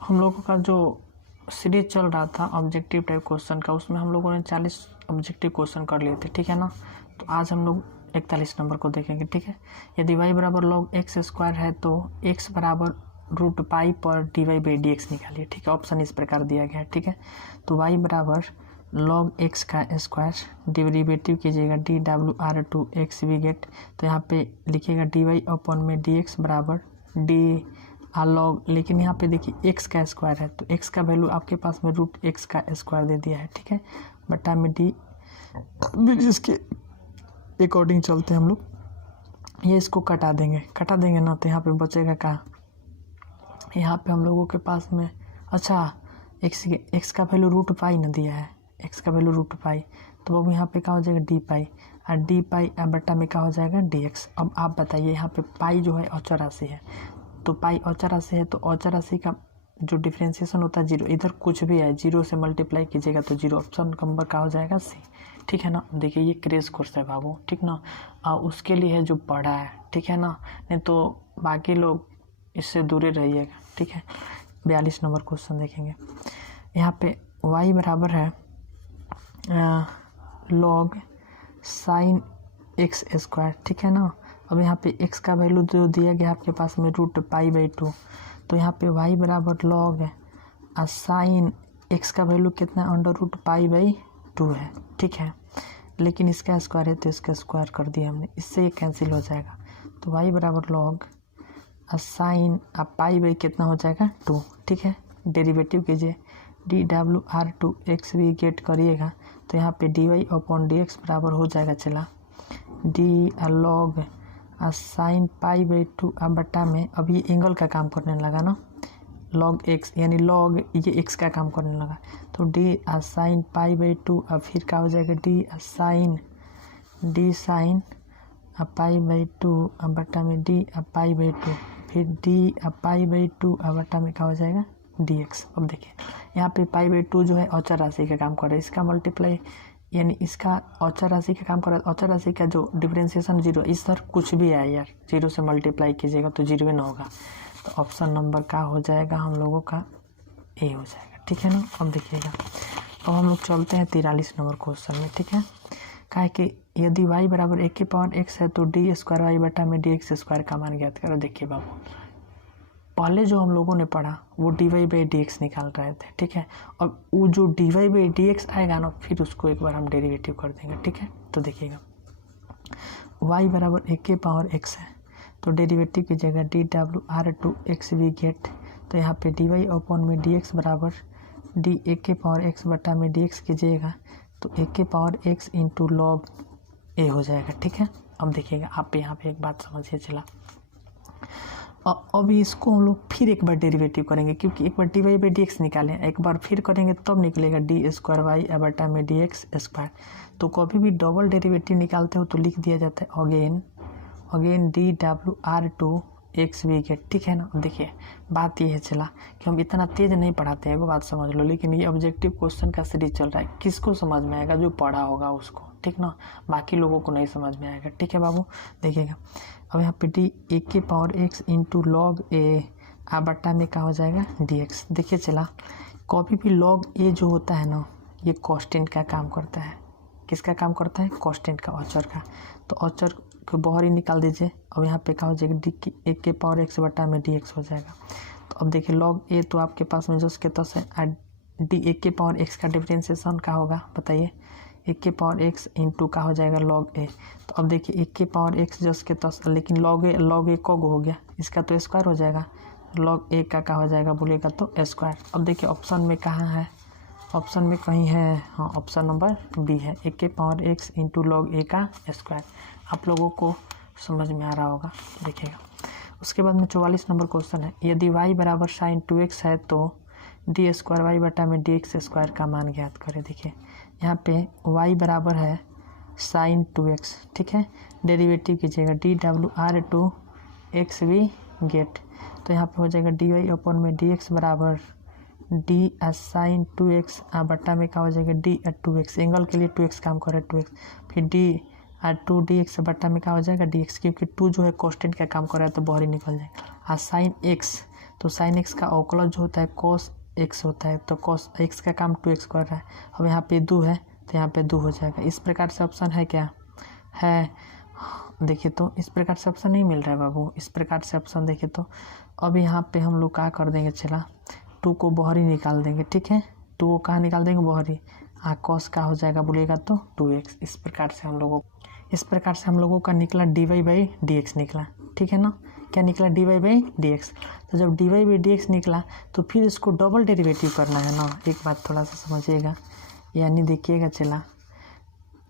हम लोगों का जो सीरीज चल रहा था ऑब्जेक्टिव टाइप क्वेश्चन का, उसमें हम लोगों ने 40 ऑब्जेक्टिव क्वेश्चन कर लिए थे, ठीक है ना। तो आज हम लोग 41 नंबर को देखेंगे, ठीक है। यदि y बराबर log x स्क्वायर है तो x बराबर रूट पाई पर dy बाई डी एक्स निकालिए, ठीक है। ऑप्शन इस प्रकार दिया गया है, ठीक है। तो y बराबर log x का स्क्वायर डेरिवेटिव कीजिएगा dwr2x भी गेट, तो यहाँ पे लिखिएगा dy अपॉन में dx बराबर डी लॉग, लेकिन यहाँ पे देखिए x का स्क्वायर है तो x का वैल्यू आपके पास में रूट x का स्क्वायर दे दिया है, ठीक है, बटा में डी। इसके अकॉर्डिंग चलते हैं हम लोग, ये इसको कटा देंगे ना, तो यहाँ पे बचेगा क्या, यहाँ पे हम लोगों के पास में अच्छा x का वैल्यू रूट पाई ना दिया है, x का वैल्यू रूट पाई, तो अब यहाँ पे क्या हो जाएगा डी पाई, और डी पाई बटा में क्या हो जाएगा dx। अब आप बताइए, यहाँ पे पाई जो है अचर राशि है, तो पाई अचर राशि है, तो अचर राशि का जो डिफ्रेंसिएशन होता है जीरो, इधर कुछ भी है जीरो से मल्टीप्लाई कीजिएगा तो जीरो, ऑप्शन नंबर का हो जाएगा सी, ठीक है ना। देखिए ये क्रेज कोर्स है बाबू, ठीक ना, उसके लिए है जो पढ़ा है, ठीक है ना, नहीं तो बाकी लोग इससे दूर रहिएगा, ठीक है। 42 नंबर क्वेश्चन देखेंगे। यहाँ पे y बराबर है log साइन x स्क्वायर, ठीक है ना। अब यहाँ पे x का वैल्यू जो दिया गया आपके पास में रूट पाई बाई 2, तो यहाँ पे y बराबर log साइन x का वैल्यू कितना अंडर रूट पाई बाई 2 है, ठीक है, लेकिन इसका स्क्वायर है तो इसका स्क्वायर कर दिया हमने, इससे ये कैंसिल हो जाएगा। तो y बराबर log साइन पाई बाई कितना हो जाएगा 2, ठीक है। डेरिवेटिव कीजिए dwr2x भी गेट करिएगा, तो यहाँ पे dy अपॉन dx बराबर हो जाएगा, चला D log sine pi by 2 बटा में, अब ये एंगल का काम करने लगा ना, log x यानी log ये x का काम करने लगा, तो डी साइन पाई बाई 2, अब फिर क्या हो जाएगा डी साइन पाई बाई 2 बटा में डी पाई बाई 2, फिर डी पाई बाई 2 बटा में क्या हो जाएगा dx। अब देखिए यहाँ पे पाई बाई 2 जो है अचर राशि का काम कर रहा है, इसका मल्टीप्लाई यानी इसका अचर राशि का काम कर रहा है, अचर राशि का जो डिफरेंशिएशन जीरो, इस तरह कुछ भी है यार, जीरो से मल्टीप्लाई कीजिएगा तो जीरो ना होगा, तो ऑप्शन नंबर का हो जाएगा हम लोगों का ए हो जाएगा, ठीक है ना। अब देखिएगा, अब हम लोग चलते हैं 43 नंबर क्वेश्चन में, ठीक है। काहे कि यदि y बराबर 1 की पावर x है तो डी स्क्वायर वाई बटा में डी एक्स स्क्वायर का मान ज्ञात करो। देखिए बाबू, पहले जो हम लोगों ने पढ़ा वो D Y by D X निकाल रहे थे, ठीक है। अब वो जो D Y by D X आएगा ना, फिर उसको एक बार हम डेरिवेटिव कर देंगे, ठीक है। तो देखिएगा y बराबर 1 की पावर x है, तो डेरिवेटिव कीजिएगा dwr2x भी गेट, तो यहाँ पे dy अपॉन में dx बराबर डी 1 की पावर x बटा में dx कीजिएगा, तो 1 की पावर x इंटू लॉग ए हो जाएगा, ठीक है। अब देखिएगा आप यहाँ पे एक बात समझिए, चला अभी इसको हम लोग फिर एक बार डेरिवेटिव करेंगे, क्योंकि एक बार D Y by D X निकालें, एक बार फिर करेंगे तब निकलेगा डी स्क्वायर वाई बटा में डी एक्स स्क्वायर। तो कभी भी डबल डेरिवेटिव निकालते हो तो लिख दिया जाता है अगेन dwr2x भी गेट, ठीक है ना। देखिए बात ये है चला कि हम इतना तेज नहीं पढ़ाते हैं, वो बात समझ लो, लेकिन ये ऑब्जेक्टिव क्वेश्चन का सीरीज चल रहा है, किसको समझ में आएगा, जो पढ़ा होगा उसको, ठीक ना, बाकी लोगों को नहीं समझ में आएगा, ठीक है बाबू। देखिएगा अब यहाँ पे डी 1 की पावर x इंटू लॉग ए बटा में क्या हो जाएगा dx। देखिए चला, कभी भी लॉग ए जो होता है ना, ये कांस्टेंट का काम करता है, किसका काम करता है, कांस्टेंट का, अचर का, तो अचर को बाहर ही निकाल दीजिए। अब यहाँ पे क्या हो जाएगा डी की 1 के पावर x बटा में dx हो जाएगा। तो अब देखिए लॉग ए तो आपके पास में जो उसके तस है, डी 1 के पावर x का डिफरेंशिएशन क्या होगा बताइए, 1 के पावर x इंटू का हो जाएगा लॉग ए। तो अब देखिए 1 के पावर x जस के तस, लेकिन लॉग ए को हो गया, इसका तो स्क्वायर हो जाएगा, लॉग ए का हो जाएगा बोलेगा तो स्क्वायर। अब देखिए ऑप्शन में कहाँ है, ऑप्शन में कहीं है, हाँ ऑप्शन नंबर बी है, 1 के पावर x इंटू लॉग ए का स्क्वायर। आप लोगों को समझ में आ रहा होगा। देखिएगा उसके बाद में 44 नंबर क्वेश्चन है, यदि y बराबर साइन 2x है तो डी स्क्वायर वाई बटा में डी एक्स स्क्वायर का मान ज्ञात करें। देखिए यहाँ पे y बराबर है साइन 2x, ठीक है, डेरिवेटिव कीजिएगा dwr2x भी गेट, तो यहाँ पे हो जाएगा डी वाई अपॉन में डी एक्स बराबर डी साइन 2x बटा में क्या हो जाएगा डी 2x, एंगल के लिए 2x काम कर रहा है 2x, फिर डी 2dx बटा में क्या हो जाएगा dx, क्योंकि 2 जो है कांस्टेंट का काम कर रहा है तो बाहर ही निकल जाएगा। साइन x तो साइन एक्स का अवकलज जो होता है कॉस एक्स होता है, तो कॉस एक्स का काम 2x कर रहा है। अब यहाँ पे 2 है तो यहाँ पे 2 हो जाएगा। इस प्रकार से ऑप्शन है क्या है, देखिए तो इस प्रकार से ऑप्शन नहीं मिल रहा है बाबू, इस प्रकार से ऑप्शन देखिए तो। अब यहाँ पे हम लोग क्या कर देंगे, चला 2 को बाहर ही निकाल देंगे, ठीक है। 2 को कहाँ निकाल देंगे, बाहर ही। कॉस का हो जाएगा बोलिएगा तो 2x। इस प्रकार से हम लोगों का निकला dy/dx निकला, ठीक है ना। क्या निकला, dy/dx। तो जब dy/dx निकला तो फिर इसको डबल डेरिवेटिव करना है ना। एक बात थोड़ा सा समझिएगा, यानी देखिएगा, चला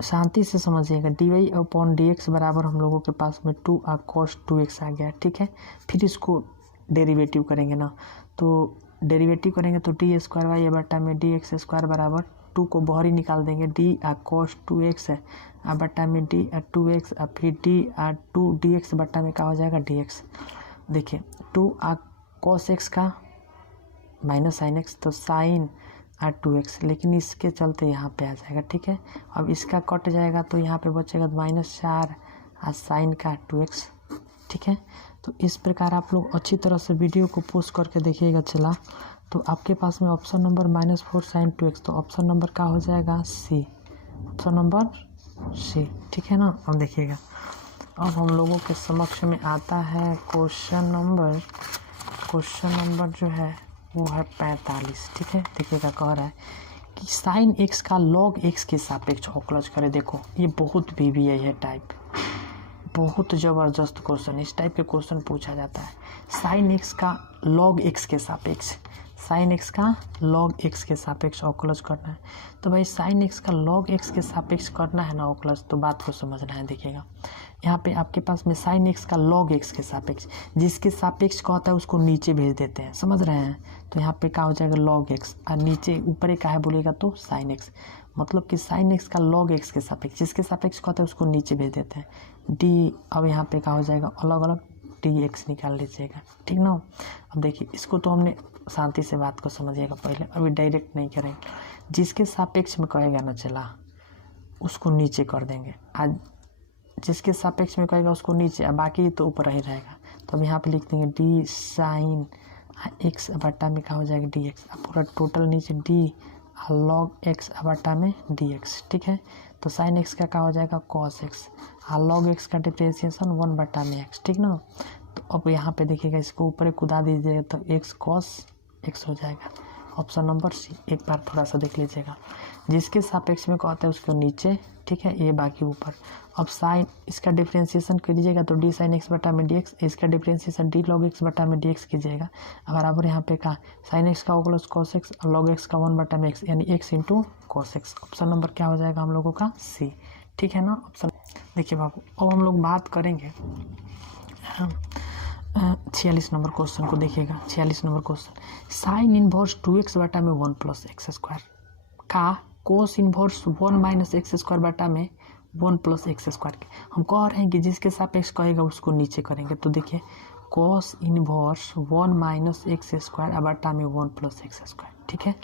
शांति से समझिएगा। dy/dx बराबर हम लोगों के पास में 2 cos 2x आ गया, ठीक है। फिर इसको डेरिवेटिव करेंगे ना, तो डेरिवेटिव करेंगे तो d² बटा में dx² बराबर 2 को बाहर ही निकाल देंगे, d cos 2x है बटा में d 2x, फिर d 2dx बटा में क्या हो जाएगा, dx। देखिए 2 cos x का माइनस साइन एक्स, तो साइन 2x, लेकिन इसके चलते यहाँ पे आ जाएगा, ठीक है। अब इसका कट जाएगा तो यहाँ पे बचेगा -4 साइन का 2x, ठीक है। तो इस प्रकार आप लोग अच्छी तरह से वीडियो को पोस्ट करके देखिएगा। चला तो आपके पास में ऑप्शन नंबर -4 साइन 2x, तो ऑप्शन नंबर क्या हो जाएगा, सी, ऑप्शन नंबर सी, ठीक है ना। अब देखिएगा, अब हम लोगों के समक्ष में आता है क्वेश्चन नंबर जो है वो है 45, ठीक है। देखिएगा कह रहा है कि साइन एक्स का लॉग एक्स के सापेक्ष अवकलज करे। देखो ये बहुत VBI है टाइप, बहुत ज़बरदस्त क्वेश्चन, इस टाइप के क्वेश्चन पूछा जाता है। साइन एक्स का लॉग एक्स के सापेक्ष, साइन एक्स का लॉग एक्स के सापेक्ष अवकलज करना है। तो भाई साइन एक्स का लॉग एक्स के सापेक्ष करना है ना अवकलज, तो बात को समझना है। देखिएगा यहाँ पे आपके पास में साइन एक्स का लॉग एक्स के सापेक्ष, जिसके सापेक्ष का होता है उसको नीचे भेज देते हैं, समझ रहे हैं। तो यहाँ पे क्या हो जाएगा, लॉग एक्स, और नीचे ऊपर क्या है बोलेगा तो साइन एक्स, मतलब कि साइन एक्स का लॉग एक्स के सापेक्ष, जिसके सापेक्ष का होता है उसको नीचे भेज देते हैं, डी। अब यहाँ पे क्या हो जाएगा, अलग अलग dx निकाल लीजिएगा, ठीक ना। अब देखिए इसको तो हमने शांति से बात को समझिएगा पहले, अभी डायरेक्ट नहीं करेंगे। जिसके सापेक्ष में कहेगा ना चला उसको नीचे कर देंगे, आज जिसके सापेक्ष में कहेगा उसको नीचे, बाकी तो ऊपर ही रहेगा। तो अब यहाँ पे लिख देंगे डी साइन एक्स बटा में क्या हो जाएगा, dx। अब पूरा टोटल नीचे डी लॉग एक्स बटा में dx, ठीक है। तो साइन एक्स का क्या हो जाएगा, कॉस एक्स, लॉग एक्स का डिफ्रेंसिएशन 1 बटा में x, ठीक ना। तो अब यहाँ पे देखिएगा इसको ऊपर कुदा दीजिएगा तो x cos x हो जाएगा, ऑप्शन नंबर सी। एक बार थोड़ा सा देख लीजिएगा, जिसके सापेक्ष में कहता है उसको नीचे, ठीक है, ये बाकी ऊपर। अब साइन इसका डिफ्रेंसिएशन कीजिएगा तो डी साइन एक्स बटा में dx, इसका डिफ्रेंसिएशन डी लॉग एक्स बटा में dx कीजिएगा। बराबर यहाँ पे का साइन एक्स का अवकलज cos x और लॉग एक्स का 1 बटा में x, यानी x into cos x। Option number क्या हो जाएगा हम लोगों का, सी, ठीक है ना। ऑप्शन देखिए बाबू, अब हम लोग बात करेंगे 46 नंबर क्वेश्चन को। देखिएगा 46 number question, sine inverse 2x बटा में 1 + x² का कोस इनवर्स 1 - x² बटा में 1 + x² के हम कह रहे हैं कि जिसके सापेक्ष कहेगा उसको नीचे करेंगे। तो देखिए कोस इनवर्स 1 - x² बटा में 1 + x², ठीक है,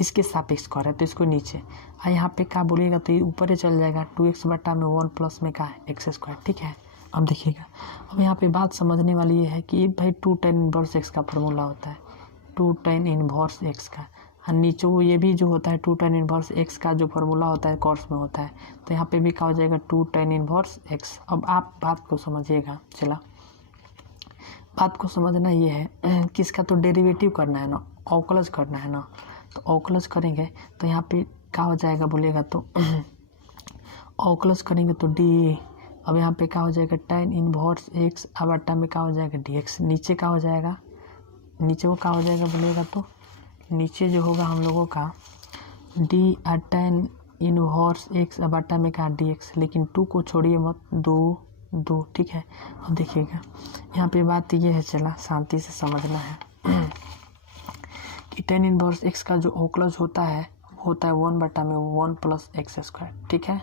इसके सापेक्ष कह रहे हैं तो इसको नीचे। यहाँ पे क्या बोलिएगा तो ये ऊपर ही चल जाएगा, 2x बटा में 1 प्लस में क्या है, x², ठीक है। अब देखिएगा, अब यहाँ पे बात समझने वाली ये है कि भाई 2 tan इनवर्स x का फॉर्मूला होता है, 2 tan इनवर्स x का, और नीचे वो ये भी जो होता है 2 tan इनवर्स x का जो फॉर्मूला होता है कोर्स में होता है। तो यहाँ पे भी क्या हो जाएगा, 2 tan इनवर्स x। अब आप बात को समझिएगा, चला बात को समझना ये है कि इसका तो डेरिवेटिव करना है ना, अवकलज करना है ना। तो अवकलज करेंगे तो यहाँ पे क्या हो जाएगा बोलिएगा तो अवकलज करेंगे तो डी। अब यहाँ पे क्या हो जाएगा, tan इनवर्स x बटा में क्या हो जाएगा, dx। नीचे क्या हो जाएगा, नीचे वो क्या हो जाएगा बोलिएगा तो नीचे जो होगा हम लोगों का d tan इनवर्स x बटा में क्या, dx। लेकिन 2 को छोड़िए मत, 2, ठीक है। अब देखिएगा यहाँ पे बात ये है, चला शांति से समझना है कि tan इनवर्स x का जो अवकलज होता है 1 बटा में 1 + x², ठीक है।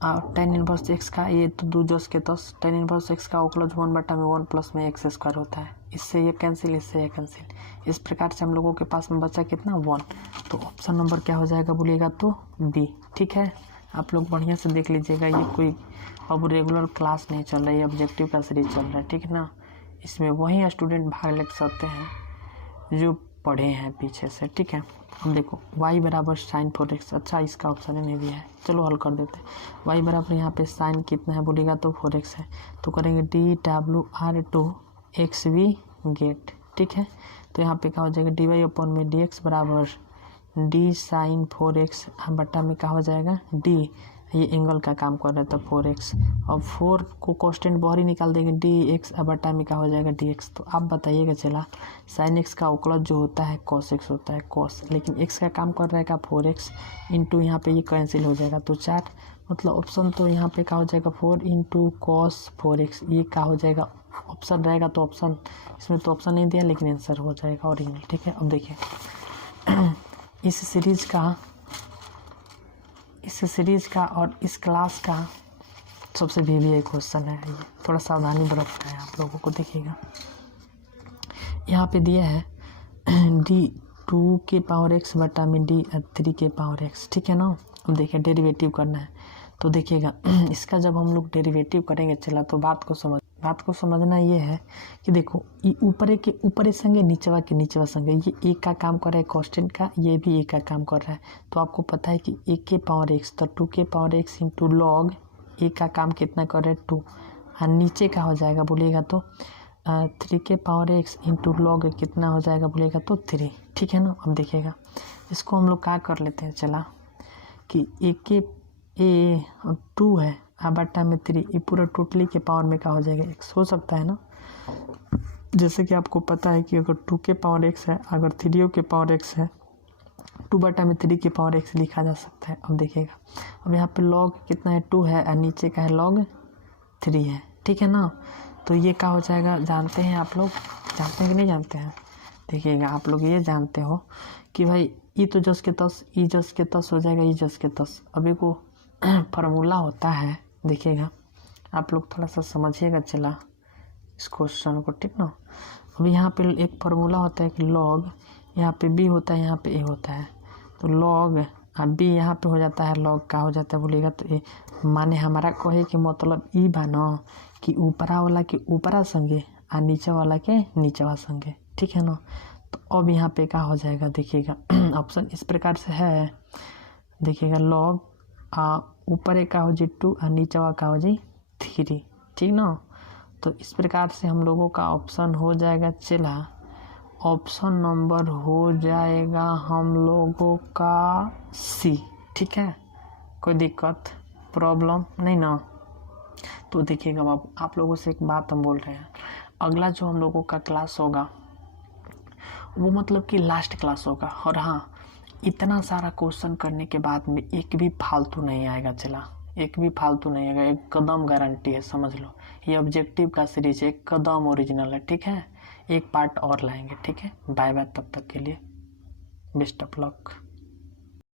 और tan इनवर्स x का ये तो 2 + 10, tan इनवर्स x का अवकलज 1 बटा में 1 + में x² होता है। इससे ये कैंसिल, इससे ये कैंसिल। इस प्रकार से हम लोगों के पास में बचा कितना, 1। तो ऑप्शन नंबर क्या हो जाएगा बोलिएगा तो बी, ठीक है। आप लोग बढ़िया से देख लीजिएगा, ये कोई अब रेगुलर क्लास नहीं चल रही है, ऑब्जेक्टिव का सीरीज चल रहा है, ठीक है ना। इसमें वही स्टूडेंट भाग ले सकते हैं जो पढ़े हैं पीछे से, ठीक है। अब देखो y बराबर साइन 4x, अच्छा इसका ऑप्शन नहीं दिया है, चलो हल कर देते हैं। y बराबर यहाँ पे साइन कितना है बोलेगा तो 4x है, तो करेंगे DWR2XV गेट, ठीक है। तो यहाँ पे क्या हो जाएगा dy/dx बराबर d साइन 4x बट्टा में क्या हो जाएगा d, ये एंगल का काम कर रहा है तो 4x, और 4 को कांस्टेंट बाहर ही निकाल देंगे dx बट्टा में क्या हो जाएगा dx। तो आप बताइएगा चला साइन x का अवकलज जो होता है cos x होता है cos, लेकिन x का काम कर रहेगा 4x इंटू यहाँ पे ये कैंसिल हो जाएगा तो 4, मतलब ऑप्शन तो यहाँ पे क्या हो जाएगा 4 इंटू cos 4x, ये क्या हो जाएगा ऑप्शन रहेगा, तो ऑप्शन इसमें तो ऑप्शन नहीं दिया लेकिन आंसर हो जाएगा ओरिजिनल, ठीक है। अब देखिए इस सीरीज का और इस क्लास का सबसे VVI क्वेश्चन है, ये थोड़ा सावधानी बरतना है आप लोगों को। देखिएगा यहाँ पे दिया है D2 के पावर x बटा में D3 के पावर x, ठीक है ना। अब देखिए डेरिवेटिव करना है, तो देखिएगा इसका जब हम लोग डेरिवेटिव करेंगे चला तो बात को समझना ये है कि देखो ये ऊपर संगे नीचवा के नीचवा संगे, ये एक का काम कर रहा है कांस्टेंट का, ये भी एक का काम कर रहा है। तो आपको पता है कि एक के पावर x तो 2 के पावर x इंटू लॉग एक का काम कितना कर रहा है 2, और नीचे का हो जाएगा बोलिएगा तो 3 के पावर x इंटू लॉग कितना हो जाएगा बोलिएगा तो 3, ठीक है ना। अब देखिएगा इसको हम लोग क्या कर लेते हैं चला कि एक के 2 है बट्टा में 3, ये पूरा टोटली के पावर में क्या हो जाएगा x हो सकता है ना। जैसे कि आपको पता है कि अगर 2 के पावर x है, अगर 3 के पावर x है, 2 बटा में 3 के पावर x लिखा जा सकता है। अब देखिएगा अब यहाँ पे log कितना है 2 है और नीचे का है log 3 है, ठीक है ना। तो ये क्या हो जाएगा जानते हैं आप लोग, जानते हैं कि नहीं जानते हैं। देखिएगा आप लोग ये जानते हो कि भाई ई तो जस के तस, ई जस के तस हो जाएगा ई जस के तस। अभी को फार्मूला होता है, देखिएगा आप लोग थोड़ा सा समझिएगा चला इस क्वेश्चन को, ठीक ना। अभी यहाँ पे एक फार्मूला होता है कि log, यहाँ पे b होता है यहाँ पे a होता है, तो log अब b यहाँ पे हो जाता है log का हो जाता है बोलिएगा तो a, माने हमारा कहे कि मतलब ई बा न कि ऊपरा वाला के ऊपरा संगे और नीचे वाला के नीचवा संगे, ठीक है ना। तो अब यहाँ पे क्या हो जाएगा देखिएगा ऑप्शन इस प्रकार से है, देखिएगा log ऊपर एक का हो जी 2 और नीचवा का हो जी 3, ठीक ना। तो इस प्रकार से हम लोगों का ऑप्शन हो जाएगा चला, ऑप्शन नंबर हो जाएगा हम लोगों का C, ठीक है। कोई दिक्कत प्रॉब्लम नहीं ना। तो देखिएगा आप लोगों से एक बात हम बोल रहे हैं, अगला जो हम लोगों का क्लास होगा वो मतलब कि लास्ट क्लास होगा, और हाँ इतना सारा क्वेश्चन करने के बाद में एक भी फालतू नहीं आएगा चला, एक भी फालतू नहीं आएगा, एक कदम गारंटी है, समझ लो। ये ऑब्जेक्टिव का सीरीज एक कदम ओरिजिनल है, ठीक है। एक पार्ट और लाएंगे, ठीक है। बाय बाय, तब तक के लिए बेस्ट ऑफ लक।